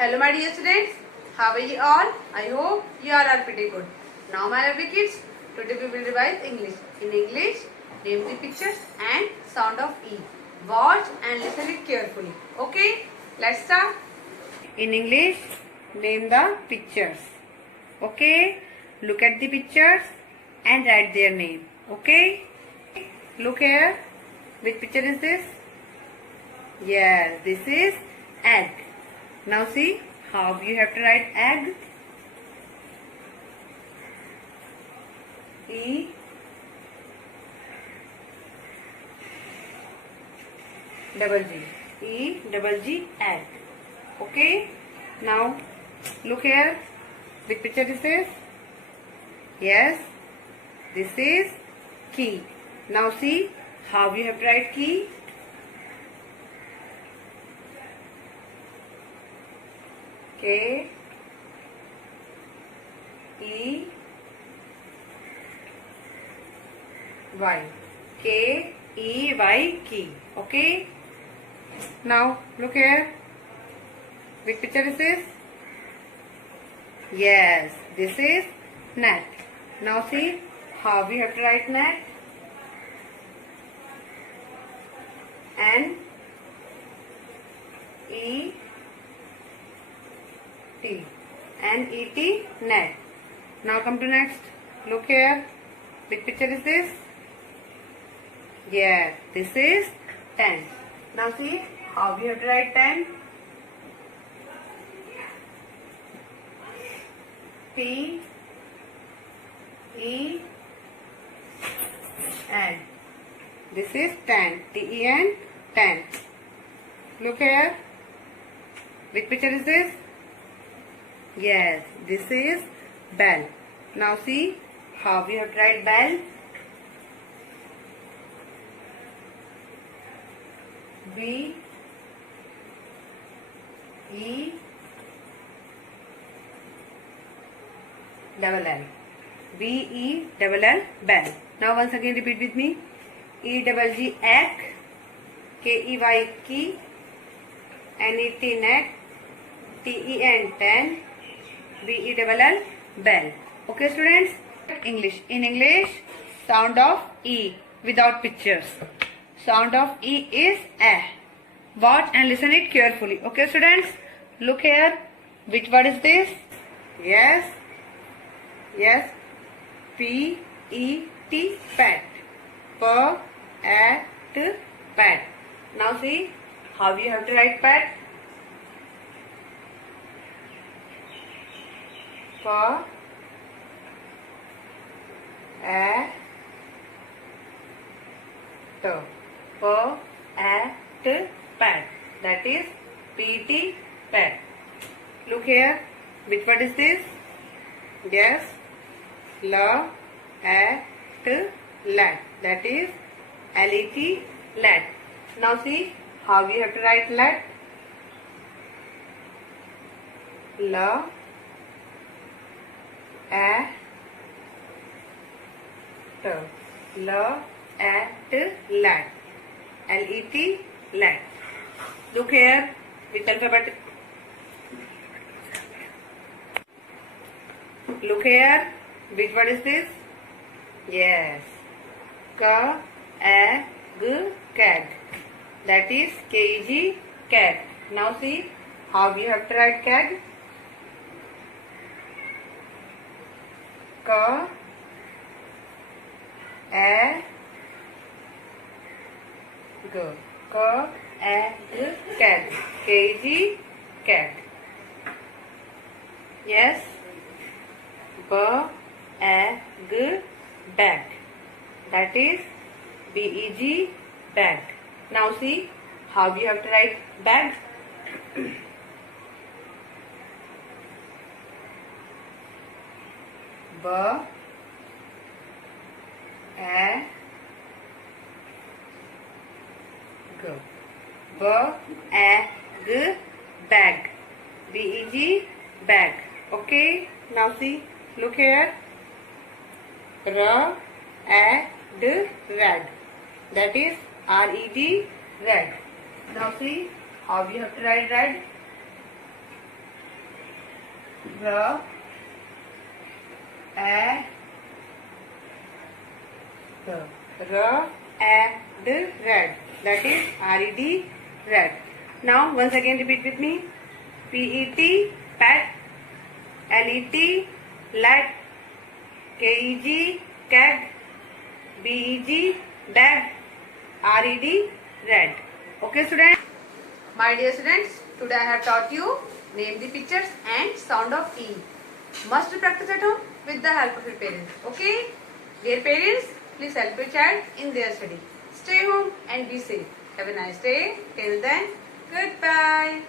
Hello my dear students, how are you all? I hope you all are pretty good. Now my lovely kids, today we will revise English. In English, name the pictures and sound of E. Watch and listen it carefully. Okay, let's start. In English, name the pictures. Okay, look at the pictures and write their name. Okay, look here. Which picture is this? Yes, this is egg. Now see how you have to write egg. E double G. E double G egg. Okay. Now look here. Which picture is this? Yes, this is key. Now see how you have to write key. K E Y. K E Y key. Okay. Now look here. Which picture is this? Yes, this is net. Now see how we have to write net. N E T. N-E-T, net. Now come to next. Look here. Which picture is this? Yeah, this is 10. Now see how we have to write 10. P E N. This is 10. T-E-N, 10. Look here. Which picture is this? Yes, this is bell. Now see how we have to write bell. B E double L. B E double L, bell. Now once again repeat with me. E double G egg. K E Y key. N E T net. T E N 10. B E double L, bell. Okay students, English. In English, sound of E without pictures. Sound of E is A. Watch and listen it carefully. Okay students, look here. Which word is this? Yes. Yes. P E T, pet. P A T, pet. Now see how you have to write pet. P A T. P A T, pet. That is P-T, pet. Look here. Which word is this? Yes. L A T, let. That is L-E-T, let. Now see how we have to write let. L A T. L A T, let. L-E-T, let. Look here with alphabet. Look here. Which word is this? Yes. K A G, cat. That is K-E-G, cat. Now see how we have to write cat. K A G. K A G, cat. K-E-G, cat. Yes. B A G, bag. That is B-E-G, bag. Now see how we have to write bag. B A G. B A G, bag. B-E-G, bag. Okay. Now see. Look here. R A D, red. That is R-E-D, red. Now see how we have to write red. R A D, red. That is RED, red. Now once again repeat with me. PET, pet. LET, let. KEG, keg. BEG, bag. RED, red. Okay, students. My dear students, today I have taught you name the pictures and sound of E. Must practice at home with the help of your parents. Okay? Dear parents, please help your child in their study. Stay home and be safe. Have a nice day. Till then, goodbye.